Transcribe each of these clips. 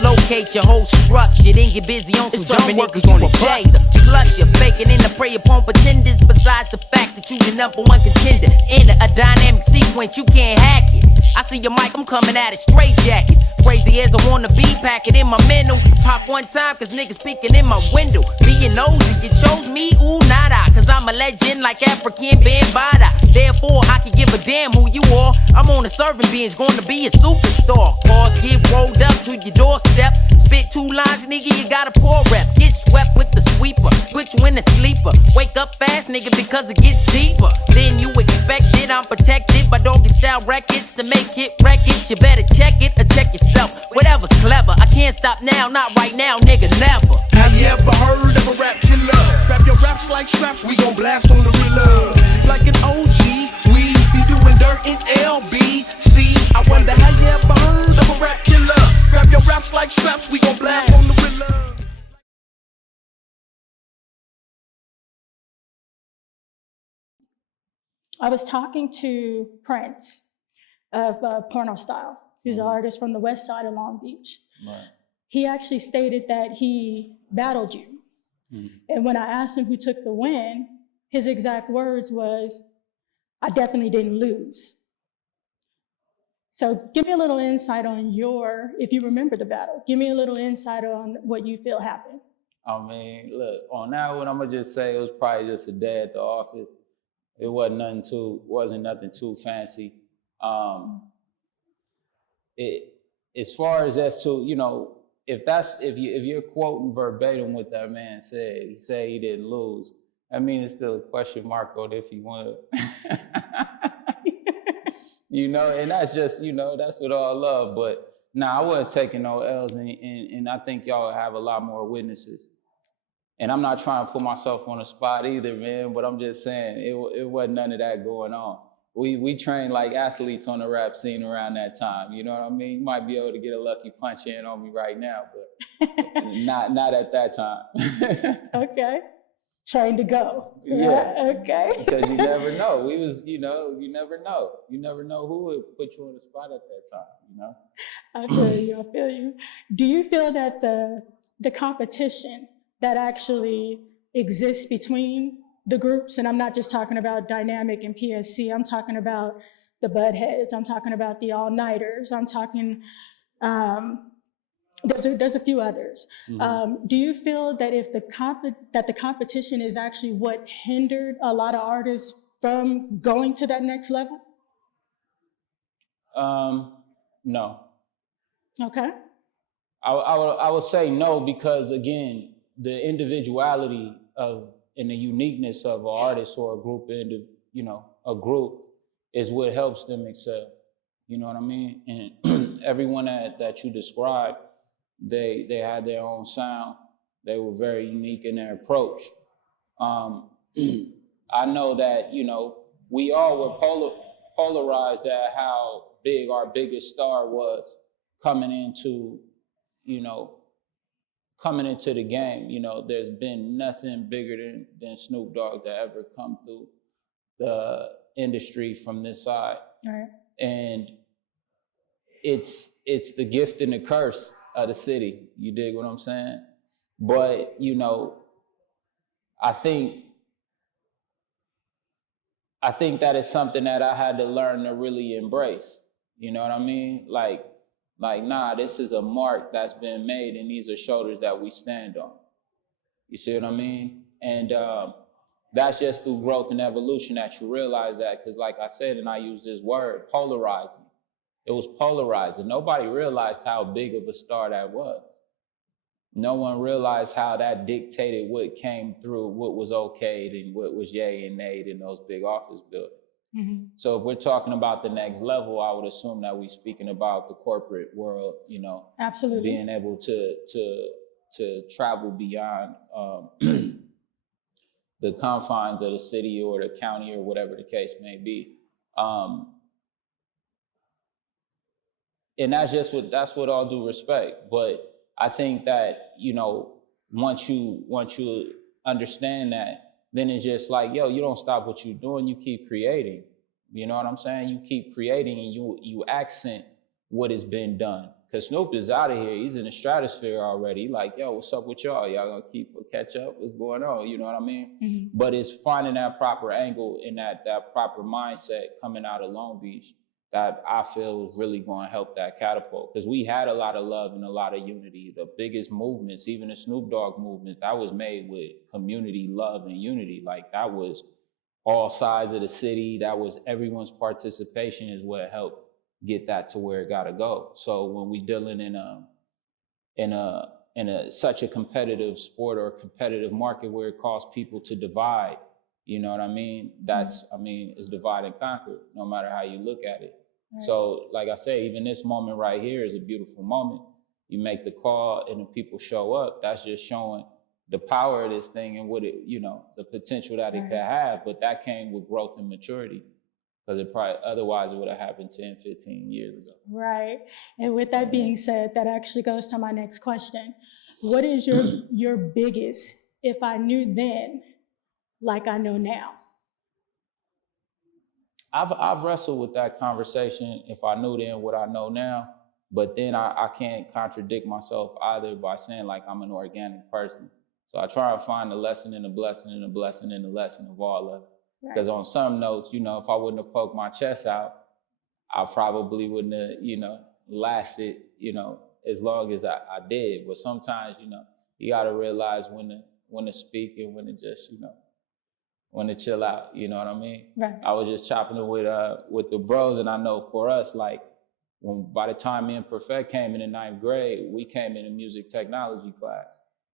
dislocate your whole structure, then get busy on some dumb niggas on the day. Flush you, faking in the prey upon pretenders. Besides the fact that you the #1 contender in a dynamic sequence, you can't hack it. I see your mic, I'm coming at it straight jackets. Crazy as I wanna be, pack it in my mental. Pop one time, cause niggas peeking in my window. Being nosy, you chose me, ooh, nada. Cause I'm a legend like African Bambada. Therefore, I can give a damn who you are. I'm on a serving bench, gonna be a superstar. Cars get rolled up to your doorstep. Spit 2 lines, nigga, you got a poor rep. Get swept with the sweeper, put you in a sleeper. Wake up fast, nigga, because it gets deeper than you expected. I'm protected by doggy style records to make it records. You better check it or check yourself. Whatever's clever, I can't stop now, not right now, nigga, never. Have you ever heard of a rap killer? Grab your raps like straps, we gon' blast on the reload. Like an OG, we be doing dirt in LBC. I wonder, have you ever heard of a rap killer? Grab your raps like straps, we gon' blast on the reload. I was talking to Prince of Porno Style, who's an artist from the west side of Long Beach. Right. He actually stated that he battled you. And when I asked him who took the win, his exact words was, I definitely didn't lose. So give me a little insight on if you remember the battle, give me a little insight on what you feel happened. I mean, look, on that one, I'm gonna just say it was probably just a day at the office. It wasn't nothing too fancy. As far as that's to, you know, if you're quoting verbatim what that man said, he said he didn't lose. I mean, it's still a question mark on if he won. You know, and that's just, you know, that's with all love. But nah, I wasn't taking no L's, and I think y'all have a lot more witnesses. And I'm not trying to put myself on the spot either, man, but I'm just saying it wasn't none of that going on. We trained like athletes on the rap scene around that time. You know what I mean? You might be able to get a lucky punch in on me right now, but not at that time. Okay. Trying to go. Yeah. Okay. Because you never know. You never know. You never know who would put you on the spot at that time, you know? I feel you. Do you feel that the competition that actually exists between the groups, and I'm not just talking about Dynamic and PSC, I'm talking about the Budheads, I'm talking about the All-Nighters, I'm talking, there's a few others. Do you feel that that the competition is actually what hindered a lot of artists from going to that next level? No. Okay. I would say no, because again, the individuality and the uniqueness of an artist or a group, a group is what helps them excel. You know what I mean? And everyone that you described, they had their own sound. They were very unique in their approach. I know that, you know, we all were polarized at how big our biggest star was coming into the game. You know, there's been nothing bigger than Snoop Dogg that ever come through the industry from this side. All right. And it's the gift and the curse of the city. You dig what I'm saying? But, you know, I think that is something that I had to learn to really embrace. You know what I mean? Like, nah, this is a mark that's been made, and these are shoulders that we stand on. You see what I mean? And that's just through growth and evolution that you realize that, because like I said, and I use this word, polarizing. It was polarizing. Nobody realized how big of a star that was. No one realized how that dictated what came through, what was okayed and what was yay and nayed in those big office buildings. Mm-hmm. So if we're talking about the next level, I would assume that we're speaking about the corporate world, you know. Absolutely. Being able to travel beyond the confines of the city or the county or whatever the case may be. And that's with all due respect. But I think that, you know, once you understand that, then it's just like, yo, you don't stop what you're doing, you keep creating. You know what I'm saying? You keep creating and you accent what has been done. Cause Snoop is out of here. He's in the stratosphere already. He like, yo, what's up with y'all? Y'all gonna catch up? What's going on? You know what I mean? Mm-hmm. But it's finding that proper angle and that proper mindset coming out of Long Beach that I feel is really going to help that catapult. Because we had a lot of love and a lot of unity. The biggest movements, even the Snoop Dogg movement, that was made with community love and unity. Like that was all sides of the city. That was everyone's participation is what helped get that to where it got to go. So when we dealing in such a competitive sport or a competitive market where it causes people to divide, you know what I mean? That's, I mean, it's divide and conquer, no matter how you look at it. Right. So, like I say, even this moment right here is a beautiful moment. You make the call and the people show up. That's just showing the power of this thing and what it, you know, the potential that it could have. But that came with growth and maturity, because it probably, otherwise it would have happened 10, 15 years ago. Right. And with that being said, that actually goes to my next question. What is your biggest, if I knew then, like I know now? I've wrestled with that conversation, if I knew then what I know now, but then I can't contradict myself either by saying like I'm an organic person. So I try to find the lesson in the blessing and the blessing in the lesson of all of it. Because on some notes, you know, if I wouldn't have poked my chest out, I probably wouldn't have, you know, lasted, you know, as long as I did. But sometimes, you know, you got to realize when to speak and when to just, you know, when to chill out, you know what I mean? Right. I was just chopping it with the bros, and I know for us, like, by the time me and Perfect came in the 9th grade, we came in a music technology class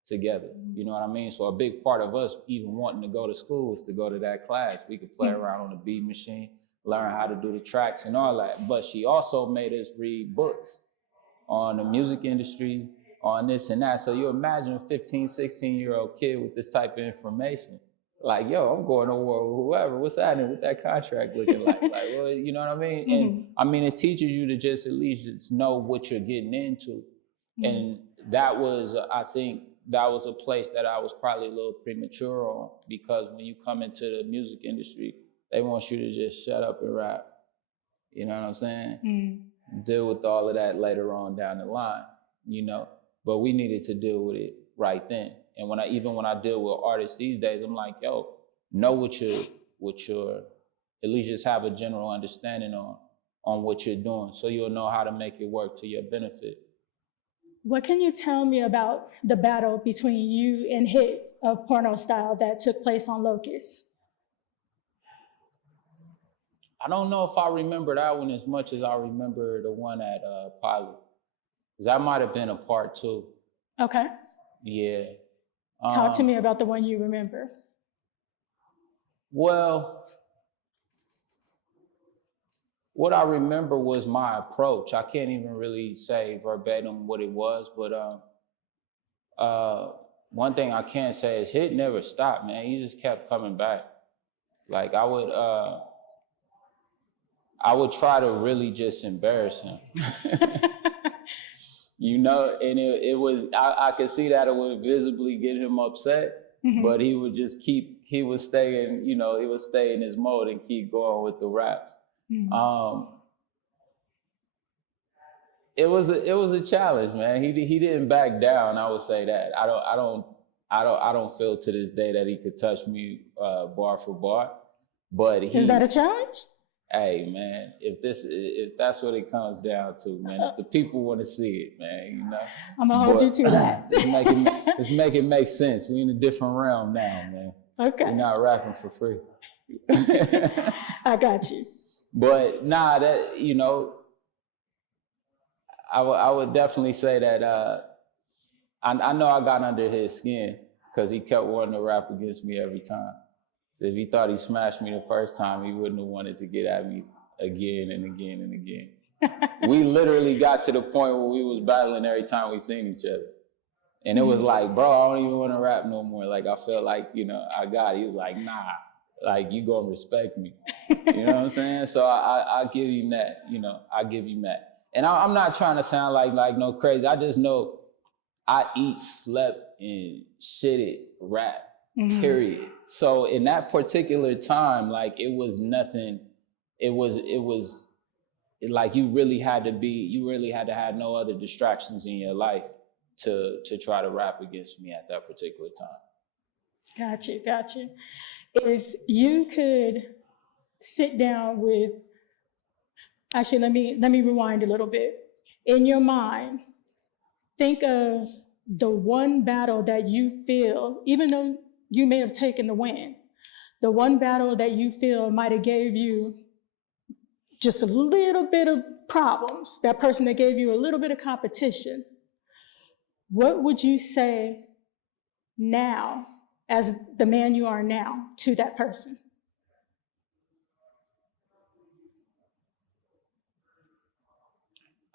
together, you know what I mean? So a big part of us even wanting to go to school was to go to that class. We could play around on the beat machine, learn how to do the tracks and all that. But she also made us read books on the music industry, on this and that. So you imagine a 15, 16-year-old kid with this type of information. Like, yo, I'm going to war with whoever. What's happening? What that contract looking like? Like, well, you know what I mean? Mm-hmm. And I mean, it teaches you to just at least just know what you're getting into. Mm-hmm. And that was, I think, that was a place that I was probably a little premature on, because when you come into the music industry, they want you to just shut up and rap. You know what I'm saying? Mm-hmm. Deal with all of that later on down the line, you know? But we needed to deal with it right then. And when I deal with artists these days, I'm like, yo, know what you're, at least just have a general understanding on what you're doing, so you'll know how to make it work to your benefit. What can you tell me about the battle between you and H.I.T of Porno Style that took place on Locust? I don't know if I remember that one as much as I remember the one at Pilot. Because that might have been a part 2. Okay. Yeah. Talk to me about the one you remember. Well, what I remember was my approach. I can't even really say verbatim what it was, but one thing I can say is H.I.T never stopped, man. He just kept coming back. Like I would try to really just embarrass him. You know, and it was, I could see that it would visibly get him upset, mm-hmm. but he would just he would stay in his mode and keep going with the raps. Mm-hmm. It was a challenge, man. He didn't back down. I would say that. I don't feel to this day that he could touch me bar for bar. But is that a challenge? Hey man, if that's what it comes down to, man. If the people want to see it, man, you know. I'm gonna hold you to that. Let's make it make sense. We in a different realm now, man. Okay. We're not rapping for free. I got you. But nah, that, you know, I would definitely say that I know I got under his skin, because he kept wanting to rap against me every time. If he thought he smashed me the first time, he wouldn't have wanted to get at me again and again and again. We literally got to the point where we was battling every time we seen each other. And it was like, bro, I don't even want to rap no more. Like, I felt like, you know, I got it. He was like, nah, like, you gonna respect me. You know what I'm saying? So I give you that, you know, I give you that. And I'm not trying to sound like no crazy. I just know I eat, slept, and shitted rap. Mm-hmm. Period. So in that particular time, like, it was nothing. It was like you really had to have no other distractions in your life to try to rap against me at that particular time. Got you. If you could sit down with, actually, let me rewind a little bit. In your mind, think of the one battle that you feel, even though you may have taken the win, the one battle that you feel might have gave you just a little bit of problems, that person that gave you a little bit of competition. What would you say now, as the man you are now, to that person?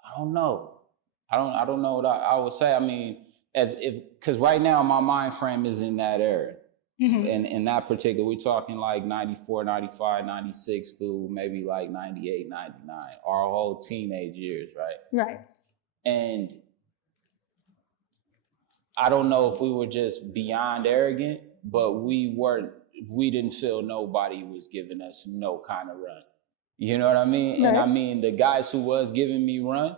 I don't know. I don't know what I would say. I mean, because right now my mind frame is in that era. Mm-hmm. And in that particular, we're talking like 94, 95, 96 through maybe like 98, 99, our whole teenage years, right? Right. And I don't know if we were just beyond arrogant, but we didn't feel nobody was giving us no kind of run. You know what I mean? Right. And I mean, the guys who was giving me run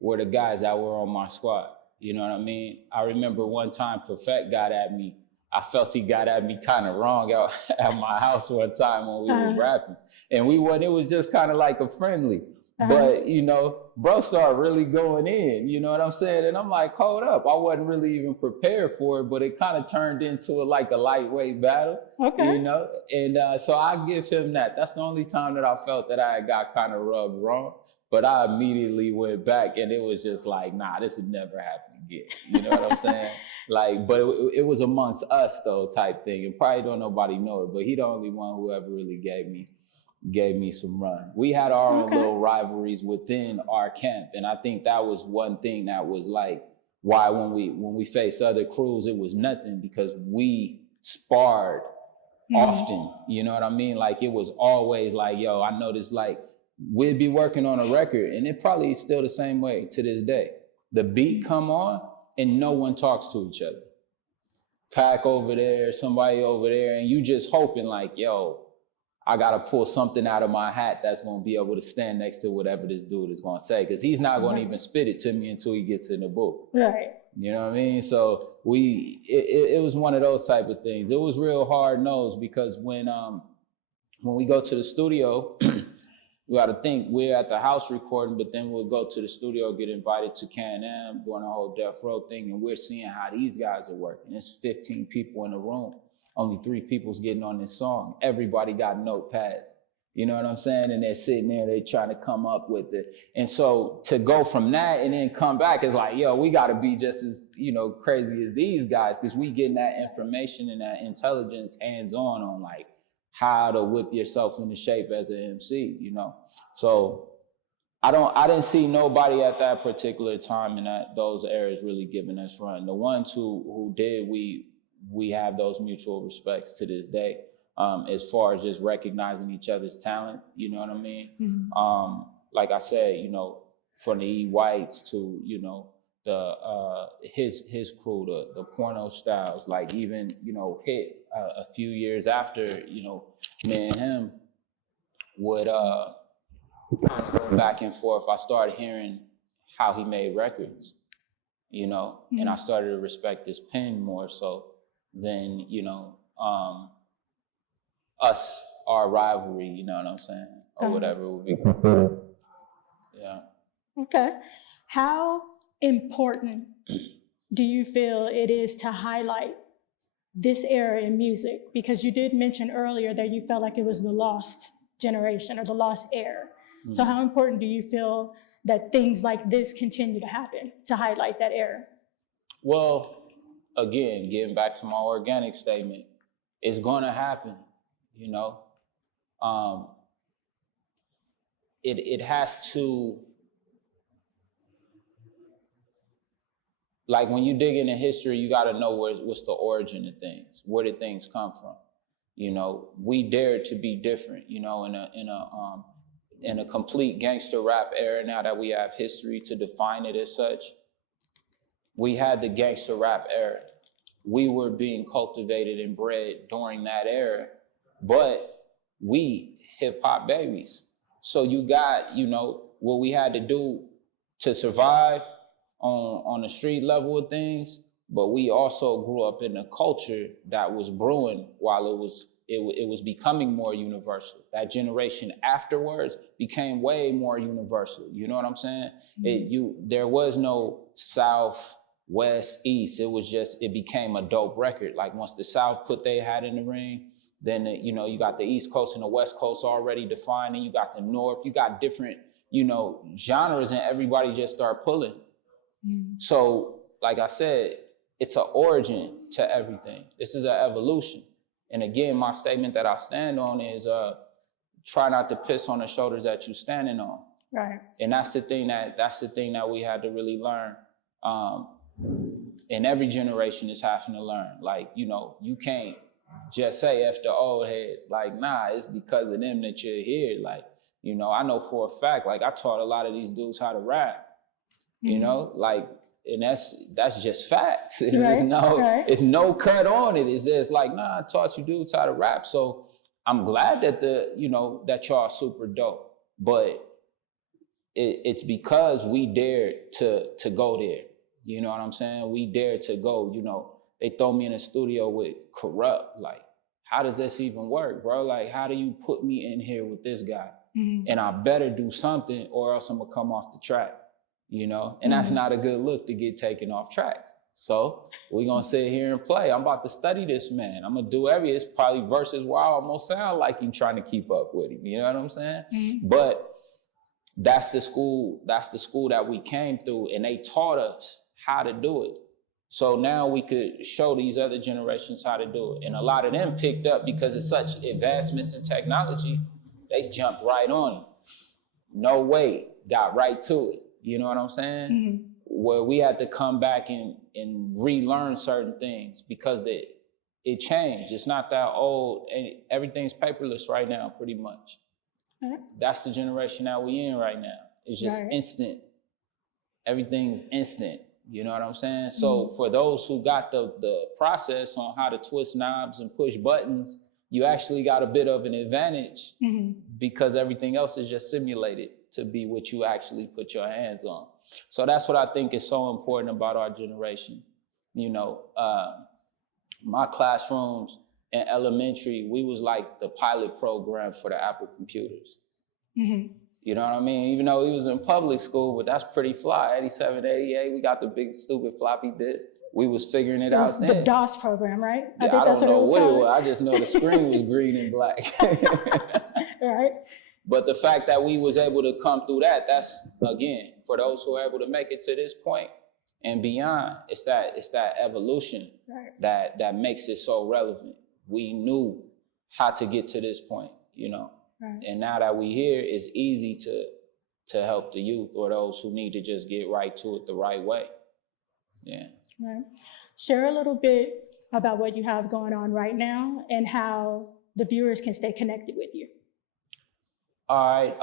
were the guys that were on my squad. You know what I mean? I remember one time Perfect got at me. I felt he got at me kind of wrong out at my house one time when we was rapping. And it was just kind of like a friendly. But, you know, bro started really going in, you know what I'm saying? And I'm like, hold up. I wasn't really even prepared for it, but it kind of turned into a lightweight battle, you know? And so I give him that. That's the only time that I felt that I got kind of rubbed wrong. But I immediately went back and it was just like, nah, this would never happen again. You know what I'm saying? Like, but it was amongst us though type thing. And probably don't nobody know it, but he the only one who ever really gave me some run. We had our own little rivalries within our camp. And I think that was one thing that was like why when we faced other crews, it was nothing, because we sparred often. You know what I mean? Like it was always like, yo, I noticed like we'd be working on a record and it probably is still the same way to this day. The beat come on and no one talks to each other. Pack over there, somebody over there, and you just hoping like, yo, I got to pull something out of my hat that's going to be able to stand next to whatever this dude is going to say, because he's not going to even spit it to me until he gets in the booth. Right. You know what I mean? So it was one of those type of things. It was real hard nosed, because when we go to the studio, we got to think we're at the house recording, but then we'll go to the studio, get invited to Can-Am, doing a whole Death Row thing, and we're seeing how these guys are working. There's 15 people in the room. Only 3 people's getting on this song. Everybody got notepads. You know what I'm saying? And they're sitting there, they trying to come up with it. And so to go from that and then come back is like, yo, we got to be just as, you know, crazy as these guys, because we getting that information and that intelligence hands-on on like how to whip yourself into shape as an MC, you know? So I didn't see nobody at that particular time in those eras really giving us run. The ones who did, we have those mutual respects to this day, as far as just recognizing each other's talent, you know what I mean? Mm-hmm. Like I said, you know, from the E-Whites to, you know, the his crew, the Porno Styles, like even, you know, Hit a few years after, you know, me and him would kind of go back and forth. I started hearing how he made records, you know, mm-hmm. and I started to respect his pen more so than, you know, our rivalry, you know what I'm saying, or whatever it would be considered. Yeah. Okay. How important do you feel it is to highlight this era in music? Because you did mention earlier that you felt like it was the lost generation or the lost era. Mm-hmm. So how important do you feel that things like this continue to happen to highlight that era? Well, again, getting back to my organic statement, it's going to happen, you know. It has to, like when you dig into history, you got to know what's the origin of things. Where did things come from? You know, we dared to be different, you know, in a complete gangster rap era, now that we have history to define it as such. We had the gangster rap era. We were being cultivated and bred during that era, but we hip hop babies. So you got, you know, what we had to do to survive on the street level of things, but we also grew up in a culture that was brewing while it was becoming more universal. That generation afterwards became way more universal. You know what I'm saying? There was no South, West, East. It became a dope record. Like once the South put their hat in the ring, then you got the East Coast and the West Coast already defined, and you got the North. You got different genres, and everybody just started pulling. So, like I said, it's an origin to everything. This is an evolution. And again, my statement that I stand on is try not to piss on the shoulders that you're standing on. Right. And that's the thing that we had to really learn. And every generation is having to learn. Like, you can't just say F the old heads. Like, nah, it's because of them that you're here. Like, I know for a fact, like I taught a lot of these dudes how to rap. Like, and that's just facts. It's no cut on it. It's just like, nah, I taught you dudes how to rap. So I'm glad that that y'all super dope. But it's because we dared to go there. You know what I'm saying? We dared to go. They throw me in a studio with Corrupt. Like, how does this even work, bro? Like, how do you put me in here with this guy? And I better do something or else I'm gonna come off the track. And that's not a good look to get taken off tracks. So we're gonna sit here and play. I'm about to study this man. I'm gonna do it's probably verses where I almost sound like you trying to keep up with him. You know what I'm saying? But that's the school that we came through, and they taught us how to do it. So now we could show these other generations how to do it. And a lot of them picked up because of such advancements in technology, they jumped right on it. No wait, got right to it. You know what I'm saying? Where we had to come back and relearn certain things because it changed. It's not that old, and everything's paperless right now, pretty much. That's the generation that we in right now. It's just instant. Everything's instant. You know what I'm saying? So for those who got the process on how to twist knobs and push buttons, you actually got a bit of an advantage because everything else is just simulated to be what you actually put your hands on. So that's what I think is so important about our generation. My classrooms in elementary, we was like the pilot program for the Apple computers. You know what I mean? Even though he was in public school, but that's pretty fly. 87, 88, we got the big stupid floppy disk. We was figuring it out then. The DOS program, right? I don't know what it was. I just know the screen was green and black. Right. But the fact that we was able to come through that's, again, for those who are able to make it to this point and beyond, it's that evolution that makes it so relevant. We knew how to get to this point, And now that we here, it's easy to help the youth or those who need to just get right to it the right way. Yeah. Right. Share a little bit about what you have going on right now and how the viewers can stay connected with you. All right.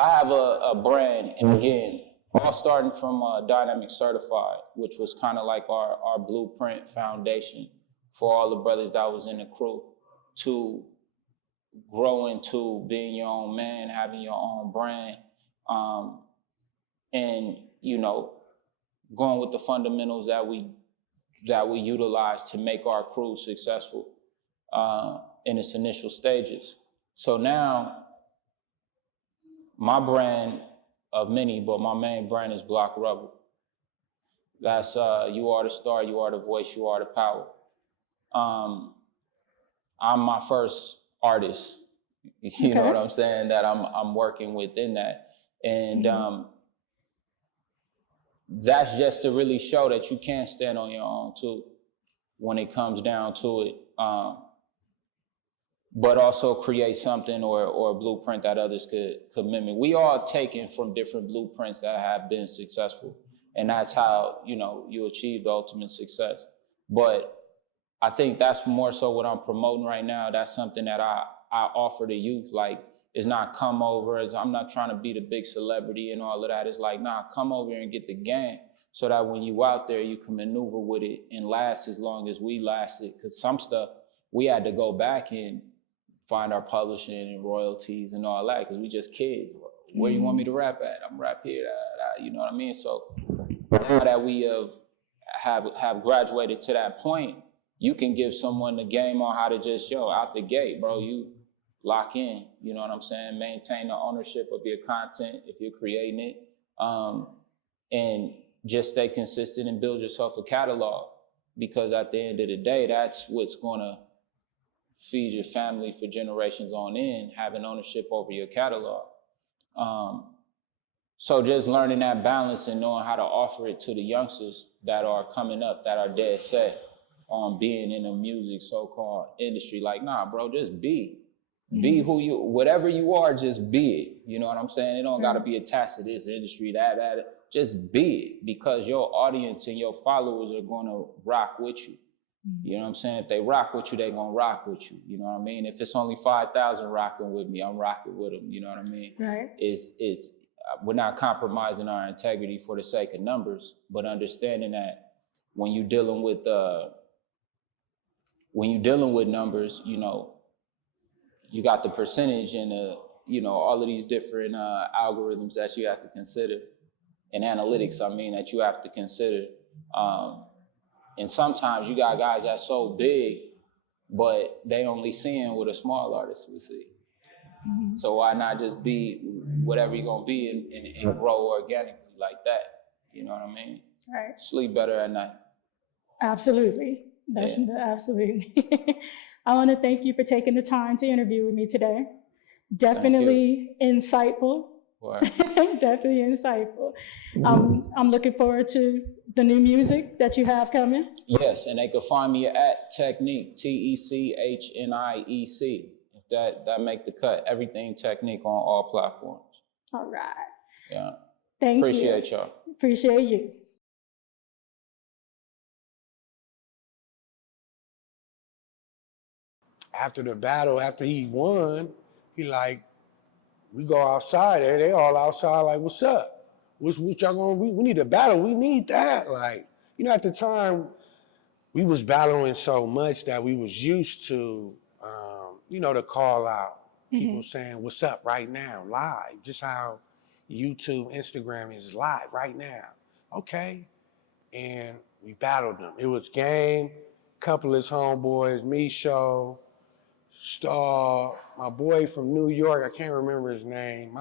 I have a brand, and again, all starting from Dynamic Certified, which was kind of like our blueprint foundation for all the brothers that was in the crew to grow into being your own man, having your own brand, and going with the fundamentals that we utilize to make our crew successful in its initial stages. So now, my brand of many, but my main brand is Block Rubber. That's you are the star, you are the voice, you are the power. I'm my first artist, you know what I'm saying, that I'm working within that. And that's just to really show that you can stand on your own too, when it comes down to it. But also create something or a blueprint that others could mimic. We all taken from different blueprints that have been successful. And that's how, you achieve the ultimate success. But I think that's more so what I'm promoting right now. That's something that I offer the youth. Like, it's not come over as I'm not trying to be the big celebrity and all of that. It's like, nah, come over here and get the game so that when you out there, you can maneuver with it and last as long as we lasted. Because some stuff we had to go back and find our publishing and royalties and all that, because we just kids. Where you want me to rap at? I'm rap here, you know what I mean? So now that we have graduated to that point, you can give someone the game on how to just, out the gate, bro, you lock in, you know what I'm saying? Maintain the ownership of your content if you're creating it, and just stay consistent and build yourself a catalog, because at the end of the day, that's what's gonna feed your family for generations on in, having ownership over your catalog. So just learning that balance and knowing how to offer it to the youngsters that are coming up, that are dead set on being in the music so-called industry. Like, nah, bro, just be who you, whatever you are, just be it. You know what I'm saying? It don't gotta be attached to this industry, that. Just be it, because your audience and your followers are gonna rock with you. You know what I'm saying? If they rock with you, they gonna rock with you. You know what I mean? If it's only 5,000 rocking with me, I'm rocking with them. You know what I mean? Right. We're not compromising our integrity for the sake of numbers, but understanding that when you're dealing with numbers, you got the percentage and all of these different algorithms that you have to consider, and analytics, that you have to consider. And sometimes you got guys that's so big, but they only seeing what a small artist would see. So why not just be whatever you're gonna be and grow organically like that? You know what I mean? Right. Sleep better at night. Absolutely. Absolutely. I want to thank you for taking the time to interview with me today. Definitely insightful. Definitely insightful. I'm looking forward to the new music that you have coming. Yes, and they can find me at Techniec, Techniec. If that make the cut. Everything Techniec on all platforms. All right. Yeah. Thank you. Appreciate y'all. Appreciate you. After the battle, after he won, he like, we go outside, they all outside like, what's up? What y'all gonna, we need a battle, we need that. Like, at the time, we was battling so much that we was used to, the call out. People saying, what's up right now, live. Just how YouTube, Instagram is live right now. Okay. And we battled them. It was Game, couple of his homeboys, me, Show, Star, my boy from New York, I can't remember his name.